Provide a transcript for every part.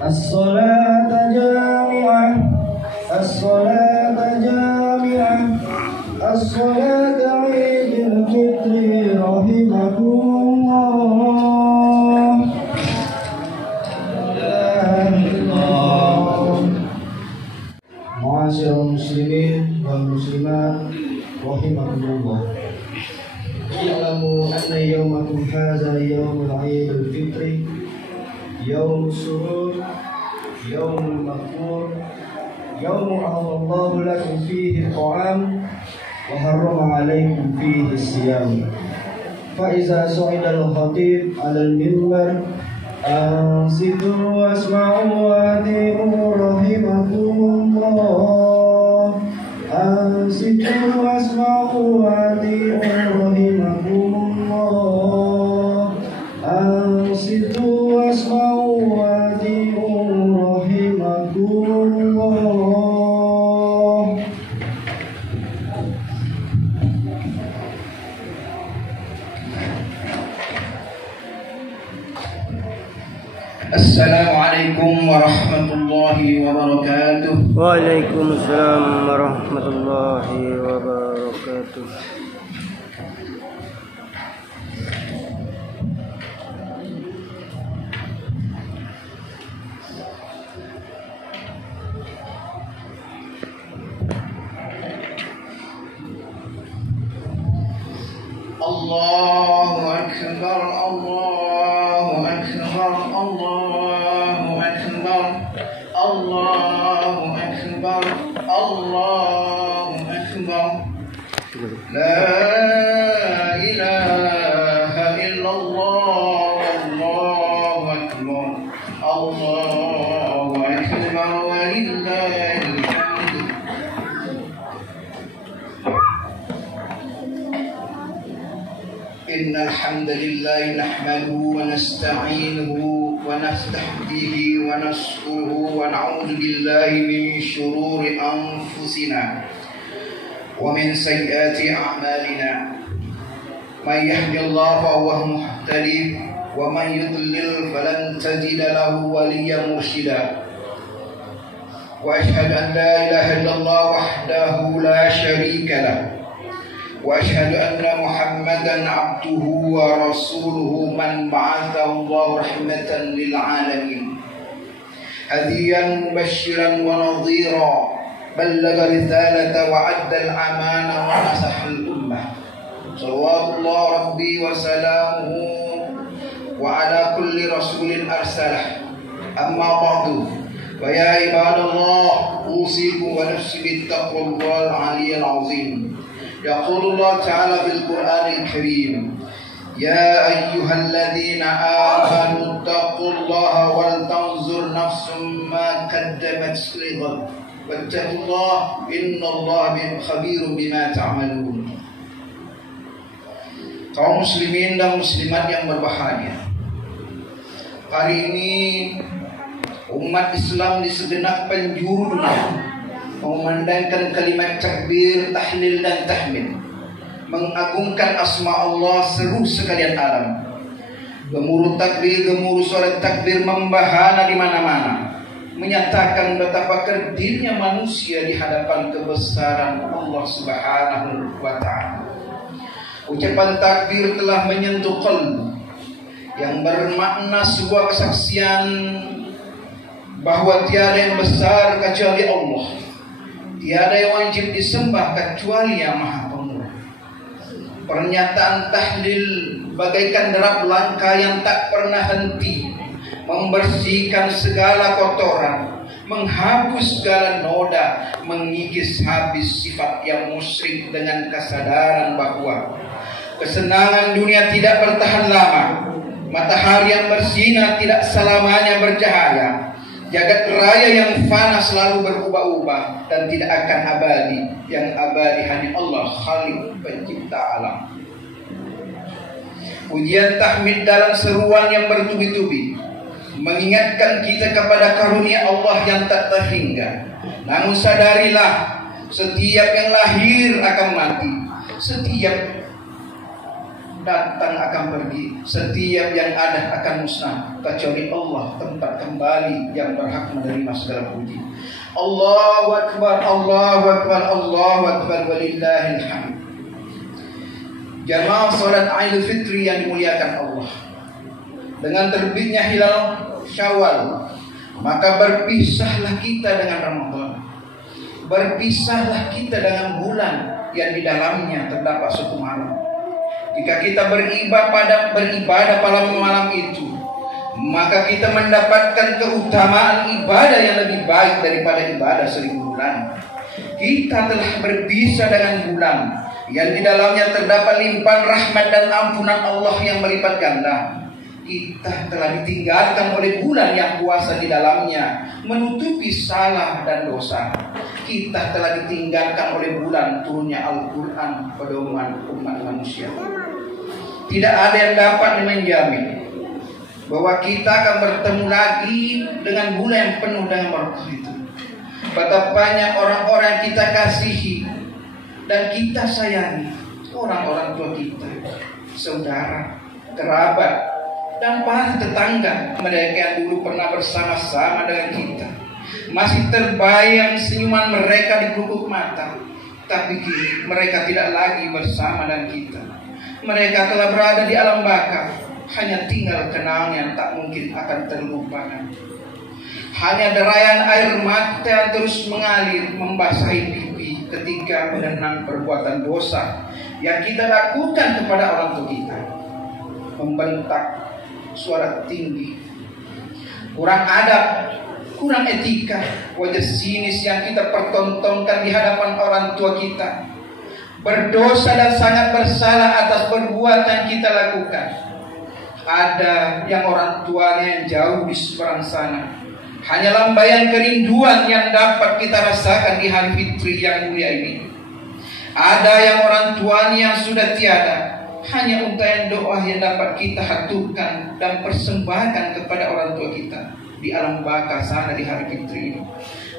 الصلاة جامعة الصلاة جامعة الصلاة عيد الفطر رحمكم الله. Ma'asyiral muslimin wal muslimat rahimakumullah. I'lamu anna yawmakum hadza yawmul 'idil fitri, yawmul surur, yawmul maghfur, yawmu ahlallahu lakum fihi ta'am wa harrama 'alaykum fihi siyam. Fa iza su'ida al-khatib 'ala al-minbar ansitu wasma'u wa ati'u rahimakumullah. Ansitu wasma'u wa ati'u rahimakumullah. Ansitu wasma'u wa ati'u rahimakumullah. Assalamualaikum warahmatullahi wabarakatuh. Waalaikumsalam warahmatullahi wabarakatuh. Allahu akbar, Allahu akbar, Allahu akbar, Allahu akbar, Allahu akbar. La ilaha illallah, Allahu akbar, Allahu akbar, walillahil hamd. إن الحمد لله نحمده ونستعينه ونستهديه ونشكره ونعوذ بالله من شرور أنفسنا ومن سيئات أعمالنا. من يهد الله فهو المهتدي ومن يضلل فلن تجد له وليا مرشدا. وأشهد أن لا إله إلا الله وحده لا شريك له وأشهد أن محمدا عبده ورسوله من بعثه الله رحمة للعالمين هديا مبشرا ونظيرا بلغ رسالة وأدى الأمانة ونصح الأمة صلوات الله ربي وسلامه وعلى كل رسول أرسله. أما بعد ويا عباد الله أوصيكم ونفسي بالتقوى الله العلي العظيم. يقول الله تعالى في القرآن الكريم يا أيها الذين آمنوا اتقوا الله ولتنظر نفس ما قدمت لغد واتقوا الله إن الله خبير بما تعملون. Kaum muslimin dan muslimat yang berbahagia, hari ini umat Islam di segenap penjuru dunia memandangkan kalimat takbir, tahlil dan tahmid, mengagungkan asma Allah seluruh sekalian alam. Gemuruh takbir, gemuruh suara takbir membahana di mana-mana, menyatakan betapa kerdilnya manusia di hadapan kebesaran Allah Subhanahu wa taala. Ucapan takbir telah menyentuh qalb yang bermakna sebuah kesaksian bahwa tiada yang besar kecuali Allah. Tiada yang wajib disembah kecuali yang Maha Pemurah. Pernyataan tahlil bagaikan derap langkah yang tak pernah henti, membersihkan segala kotoran, menghapus segala noda, mengikis habis sifat yang musyrik dengan kesadaran bahwa kesenangan dunia tidak bertahan lama, matahari yang bersinar tidak selamanya bercahaya, jagat raya yang fana selalu berubah-ubah dan tidak akan abadi. Yang abadi hanya Allah, Khalik pencipta alam. Pujian tahmid dalam seruan yang bertubi-tubi mengingatkan kita kepada karunia Allah yang tak terhingga. Namun sadarilah, setiap yang lahir akan mati, setiap datang akan pergi, setiap yang ada akan musnah, kecuali Allah tempat kembali yang berhak menerima segala puji. Allahu Akbar, Allahu Akbar, Allahu Akbar, walillahil hamd. Jamaah salat Idul Fitri yang dimuliakan Allah, dengan terbitnya hilal Syawal, maka berpisahlah kita dengan Ramadan. Berpisahlah kita dengan bulan yang di dalamnya terdapat suatu malam. Jika kita beribadah pada malam itu, maka kita mendapatkan keutamaan ibadah yang lebih baik daripada ibadah 1000 bulan. Kita telah berpisah dengan bulan yang di dalamnya terdapat limpahan rahmat dan ampunan Allah yang melipat ganda. Kita telah ditinggalkan oleh bulan yang puasa di dalamnya menutupi salah dan dosa. Kita telah ditinggalkan oleh bulan turunnya Al-Quran pedoman umat manusia. Tidak ada yang dapat menjamin bahwa kita akan bertemu lagi dengan bulan yang penuh dengan berkah itu. Betapa banyak orang-orang yang kita kasihi dan kita sayangi, orang-orang tua kita, saudara, kerabat, dan para tetangga, mereka yang dulu pernah bersama-sama dengan kita. Masih terbayang senyuman mereka di pelupuk mata, tapi kini mereka tidak lagi bersama dengan kita. Mereka telah berada di alam baka, hanya tinggal kenangan yang tak mungkin akan terlupakan. Hanya derayan air mata yang terus mengalir membasahi pipi ketika mengenang perbuatan dosa yang kita lakukan kepada orang tua kita. Membentak suara tinggi, kurang adab, kurang etika, wajah sinis yang kita pertontonkan di hadapan orang tua kita. Berdosa dan sangat bersalah atas perbuatan kita lakukan. Ada yang orang tuanya yang jauh di seberang sana, hanya lambaian kerinduan yang dapat kita rasakan di hari fitri yang mulia ini. Ada yang orang tuanya yang sudah tiada, hanya untayan doa yang dapat kita haturkan dan persembahkan kepada orang tua kita di alam baka sana di hari fitri ini.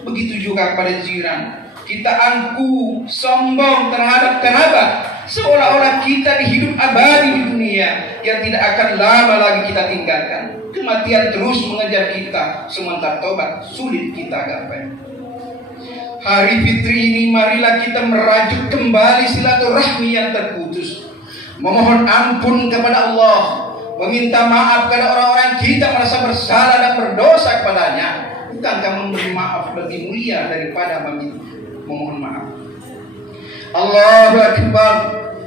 Begitu juga kepada jiran, kita angku sombong terhadap kerabat, seolah-olah kita hidup abadi di dunia yang tidak akan lama lagi kita tinggalkan. Kematian terus mengejar kita, sementara tobat sulit kita gapai. Hari fitri ini marilah kita merajuk kembali silaturahmi yang terputus, memohon ampun kepada Allah, meminta maaf kepada orang-orang kita merasa bersalah dan berdosa kepadanya. Bukankah memberi maaf lebih mulia daripada memohon maaf? Allahu Akbar,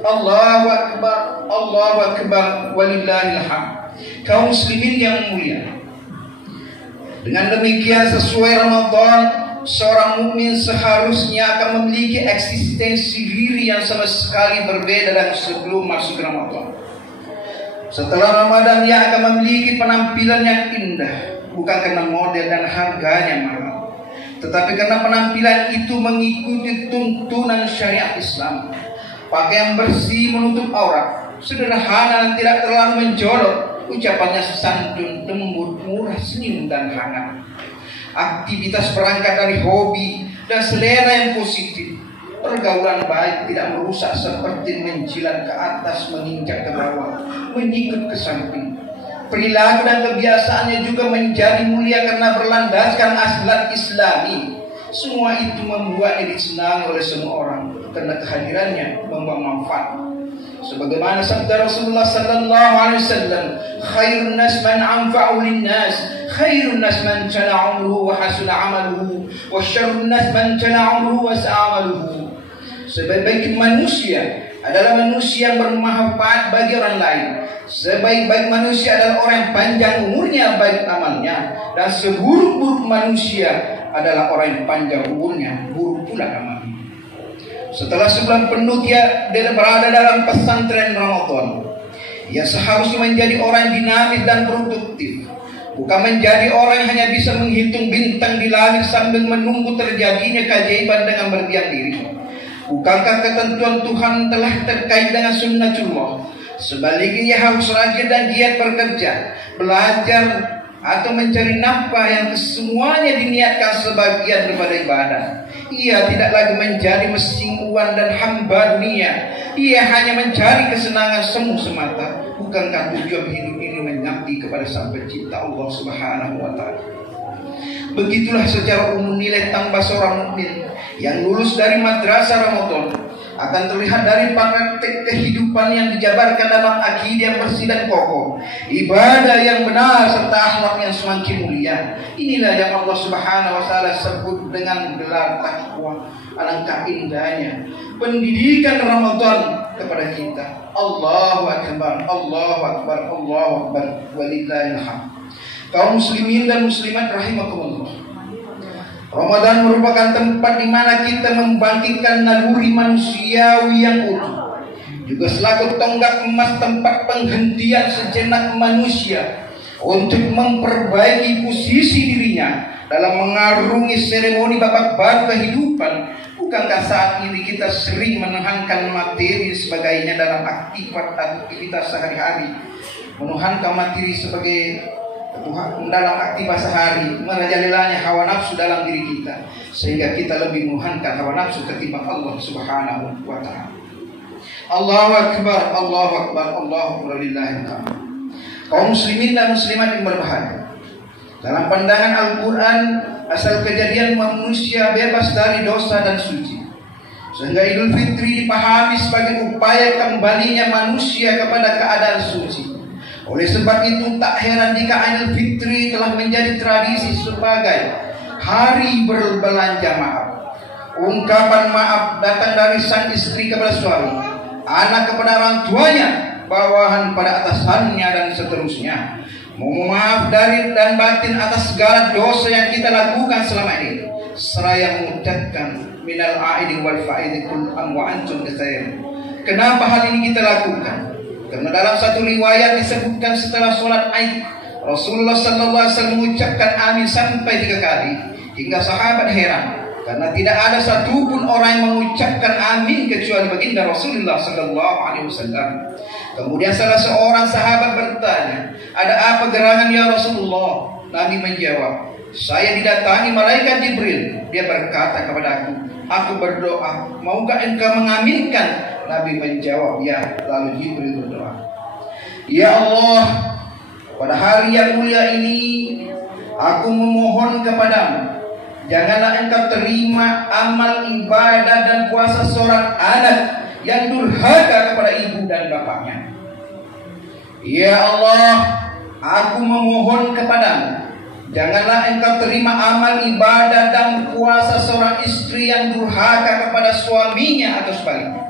Allahu Akbar, Allahu Akbar, walillahil hamd. Kaum muslimin yang mulia, dengan demikian sesuai Ramadan, seorang mukmin seharusnya akan memiliki eksistensi diri yang sama sekali berbeda dari sebelum masuk Ramadan. Setelah Ramadan dia akan memiliki penampilan yang indah, bukan karena model dan harganya mahal, tetapi karena penampilan itu mengikuti tuntunan syariat Islam. Pakaian bersih menutup aurat, sederhana dan tidak terlalu menjolok, ucapannya santun, lembut, murah, senyum dan hangat. Aktivitas berangkat dari hobi dan selera yang positif. Pergaulan baik tidak merusak seperti menjilat ke atas, menginjak ke bawah, menyikut ke samping. Perilaku dan kebiasaannya juga menjadi mulia karena berlandaskan akhlak Islami. Semua itu membuatnya disenangi oleh semua orang karena kehadirannya membawa manfaat. Sebagaimana sabda Rasulullah sallallahu alaihi wasallam, khairun nas man anfa'u lin-nas, khairun nas man tala 'umruhu wa hasuna 'amaluhu, wa syarrun nas man tala 'umruhu wa sa'a 'amaluhu. Sebaik-baik manusia adalah manusia yang bermanfaat bagi orang lain. Sebaik-baik manusia adalah orang yang panjang umurnya baik amalnya, dan seburuk-buruk manusia adalah orang yang panjang umurnya buruk pula amalnya. Setelah sebulan penuh dia berada dalam pesantren Ramadan, ia seharusnya menjadi orang yang dinamis dan produktif, bukan menjadi orang yang hanya bisa menghitung bintang di langit sambil menunggu terjadinya keajaiban dengan berdiam diri. Bukankah ketentuan Tuhan telah terkait dengan sunnatullah? Sebaliknya ia harus rajin dan giat bekerja, belajar atau mencari nafkah yang kesemuanya diniatkan sebagian daripada ibadah. Ia tidak lagi menjadi mesin uang dan hamba dunia. Ia hanya mencari kesenangan semu semata. Bukankah tujuan hidup ini mengabdi kepada Sang Pencipta Allah Subhanahu wa Ta'ala? Begitulah secara umum nilai tambah seorang mukmin yang lulus dari madrasah Ramadan akan terlihat dari praktek kehidupan yang dijabarkan dalam akidah yang bersih dan kokoh, ibadah yang benar serta akhlak yang semakin mulia. Inilah yang Allah Subhanahu wa Ta'ala sebut dengan gelar takwa. Alangkah indahnya pendidikan Ramadan kepada kita. Allahu Akbar, Allahu Akbar, Allahu Akbar, walillahil hamd. Kaum muslimin dan muslimat rahimakumullah, Ramadan merupakan tempat di mana kita membangkitkan naluri manusiawi yang utuh, juga selaku tonggak emas tempat penghentian sejenak manusia untuk memperbaiki posisi dirinya dalam mengarungi seremoni babak baru kehidupan. Bukankah saat ini kita sering menuhankan materi sebagainya dalam aktivitas sehari-hari, menuhankan materi sebagai dalam aktivitas sehari, merajalelanya hawa nafsu dalam diri kita, sehingga kita lebih menuhankan hawa nafsu ketimbang Allah Subhanahu wa Ta'ala. Allahu Akbar, Allahu Akbar, Allahu Akbar, lillahil hamd. Kaum muslimin dan muslimat yang berbahagia, dalam pandangan Al-Quran, asal kejadian manusia bebas dari dosa dan suci, sehingga Idul Fitri dipahami sebagai upaya kembalinya manusia kepada keadaan suci. Oleh sebab itu tak heran jika Idul Fitri telah menjadi tradisi sebagai hari berbelanja maaf. Ungkapan maaf datang dari sang istri kepada suami, anak kepada orang tuanya, bawahan pada atasannya, dan seterusnya. Mohon maaf dari dan batin atas segala dosa yang kita lakukan selama ini, seraya mengucapkan minal aidin wal faidin kul am wa antum bisayr. Kenapa hal ini kita lakukan? Karena dalam satu riwayat disebutkan setelah sholat Aid, Rasulullah sallallahu alaihi wasallam mengucapkan amin sampai 3 kali, hingga sahabat heran karena tidak ada satupun orang yang mengucapkan amin kecuali baginda Rasulullah sallallahu alaihi wasallam. Kemudian salah seorang sahabat bertanya, "Ada apa gerangan ya Rasulullah?" Nabi menjawab, "Saya didatangi malaikat Jibril. Dia berkata kepada aku berdoa, maukah engkau mengaminkan?" Nabi menjawab, "Ya." Lalu Jibril berdoa, "Ya Allah, pada hari yang mulia ini aku memohon kepadamu, janganlah engkau terima amal ibadah dan puasa seorang anak yang durhaka kepada ibu dan bapaknya. Ya Allah, aku memohon kepadamu, janganlah engkau terima amal ibadah dan puasa seorang istri yang durhaka kepada suaminya atau sebaliknya.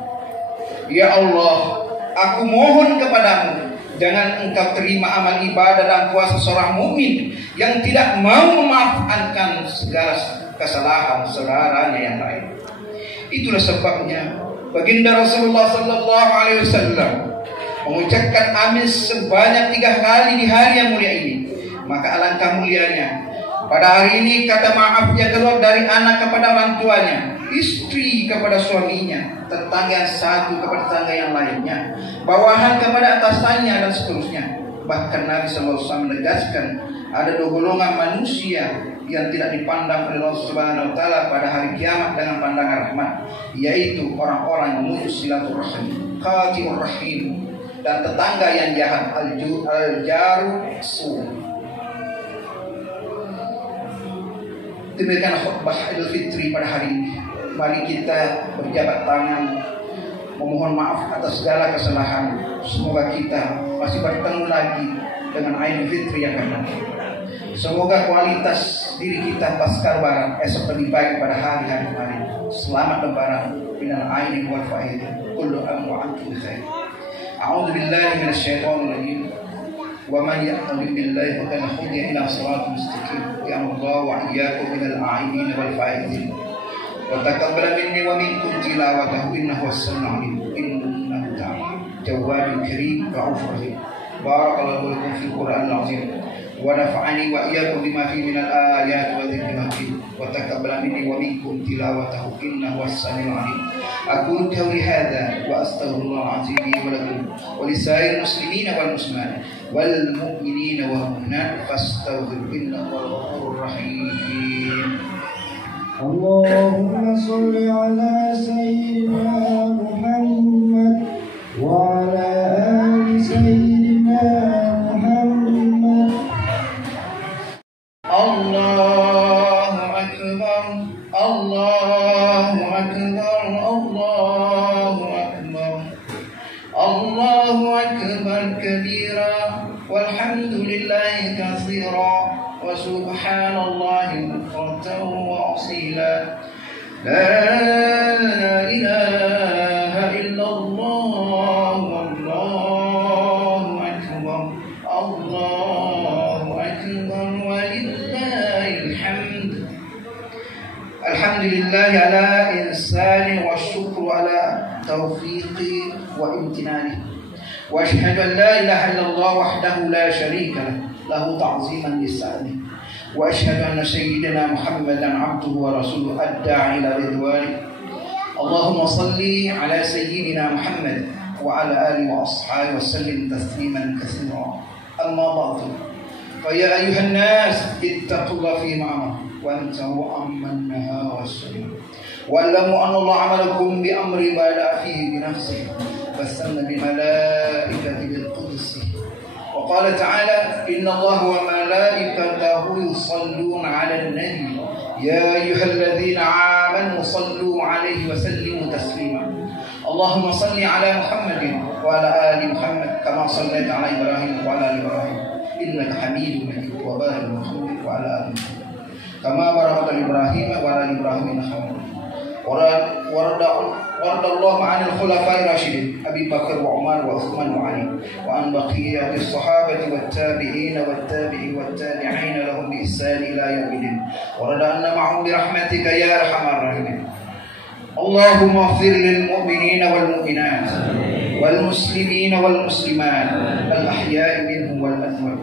Ya Allah, aku mohon kepadamu, jangan engkau terima amal ibadah dan puasa seorang mukmin yang tidak mau memaafkan segala kesalahan saudaranya yang lain." Itulah sebabnya baginda Rasulullah sallallahu alaihi wasallam mengucapkan amin sebanyak 3 kali di hari yang mulia ini. Maka alangkah mulianya pada hari ini kata maafnya keluar dari anak kepada orang tuanya, istri kepada suaminya, tetangga yang satu kepada tetangga yang lainnya, bawahan kepada atasannya, dan seterusnya. Bahkan Nabi SAW menegaskan ada 2 golongan manusia yang tidak dipandang oleh Allah Subhanahu wa Ta'ala pada hari kiamat dengan pandangan rahmat, yaitu orang-orang yang memutus silaturahim, qati'ur rahim, dan tetangga yang jahat, al-jaru su. Demikian khutbah Idul Fitri pada hari ini. Mari kita berjabat tangan memohon maaf atas segala kesalahan. Semoga kita masih bertemu lagi dengan Idul Fitri yang akan datang. Semoga kualitas diri kita pasca lebaran esok lebih baik pada hari-hari kemarin. Selamat lebaran, minal aidin wal faidin, kullu am wa antum bikhair. A'udzu billahi minasyaitonir rajim. Wa man ya'tal billahi faqad hudiya ila shiratal mustaqim. Ya Allah wa iyyakum minal aidin wal faidin. Wa taqabbal minni wa minkum tilawatahu innahu was-sami'ul 'alim. Innahu ta'ala Jawwadun karim ra'ufur rahim. Barakallahu lakum fil Qur'anil 'azim. ونفعني وإياكم بما فيه من الآيات والذكر الحكيم وتقبل مني ومنكم تلاوته إنه هو السميع العليم. أقول قولي هذا وأستغفر الله العظيم لي ولكم ولسائر المسلمين والمسلمات والمؤمنين والمؤمنات فاستغفروا إنه هو الغفور الرحيم. اللهم صل على سيدنا محمد وعلى آل سيدنا محمد. الله أكبر الله أكبر الله أكبر الله أكبر كبيرا والحمد لله كثيرا وسبحان الله بكرة وأصيلا. لا إله إلا الله والله أكبر الله أكبر ولله الحمد. الحمد لله على إحسانه والشكر على توفيقه وامتنانه. وأشهد أن لا إله إلا الله وحده لا شريك له تعظيما لسانه. وأشهد أن سيدنا محمدا عبده ورسوله الداعي إلى رضوانه. اللهم صل على سيدنا محمد وعلى آله وأصحابه وسلم تسليما كثيرا. أما بعد فيا أيها الناس اتقوا الله فيما أمر وانتهوا عما نهى واجتنبوا واعلموا أن الله عملكم بأمر بدأ فيه بنفسه فاستنى بملائكته بالقدس. وقال تعالى إن الله وملائكته يصلون على النبي يا أيها الذين آمنوا صلوا عليه وسلموا تسليما. اللهم صل على محمد وعلى آل محمد كما صليت على إبراهيم وعلى آل إبراهيم إنك حميد مجيد. وبارك محمد وعلى آل محمد كما باركت على إبراهيم وعلى آل إبراهيم إنك حميد مجيد. ورد الله عن الخلفاء الراشدين أبي بكر وعمر وعثمان وعلي وعن بقية الصحابة والتابعين والتابعين لهم بإحسان إلى يوم الدين. ورد أن معهم برحمتك يا أرحم الراحمين. اللهم اغفر للمؤمنين والمؤمنات والمسلمين والمسلمات الأحياء منهم والأموات.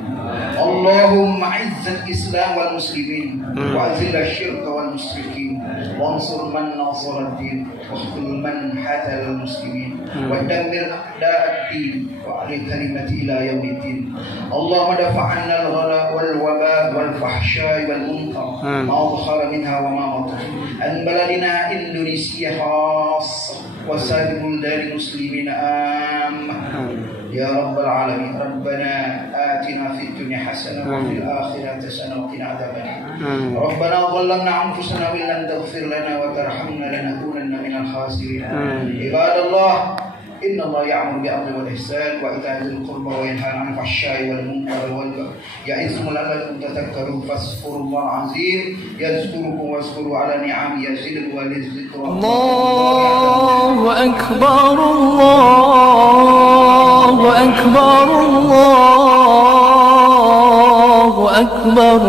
اللهم أعز الإسلام والمسلمين وأذل الشرك والمشركين وانصر من ناصر الدين واخذل من حتل المسلمين ودمر أعداء الدين وعلى كلمة إلى يوم الدين. اللهم دفع عنا الغلاء والوباء والفحشاء والمنكر ما ظهر منها وما بطن عن بلدنا إندونيسيا خاصة وسائر بلدان المسلمين عامة يا رب العالمين. ربنا آتنا في الدنيا حسنة وفي الآخرة حسنة وقنا عذاب النار. ربنا ظلمنا أنفسنا وإن لم تغفر لنا وترحمنا لنكونن من الخاسرين. عباد الله إن الله يأمر بالعدل والإحسان وإيتاء ذي القربى وينهى عن الفحشاء والمنكر والبغي يعظكم لعلكم تذكرون. فاذكروا الله العظيم يذكركم واشكروا على نعمه يزدكم وللذكر. الله أكبر الله أكبر الله أكبر.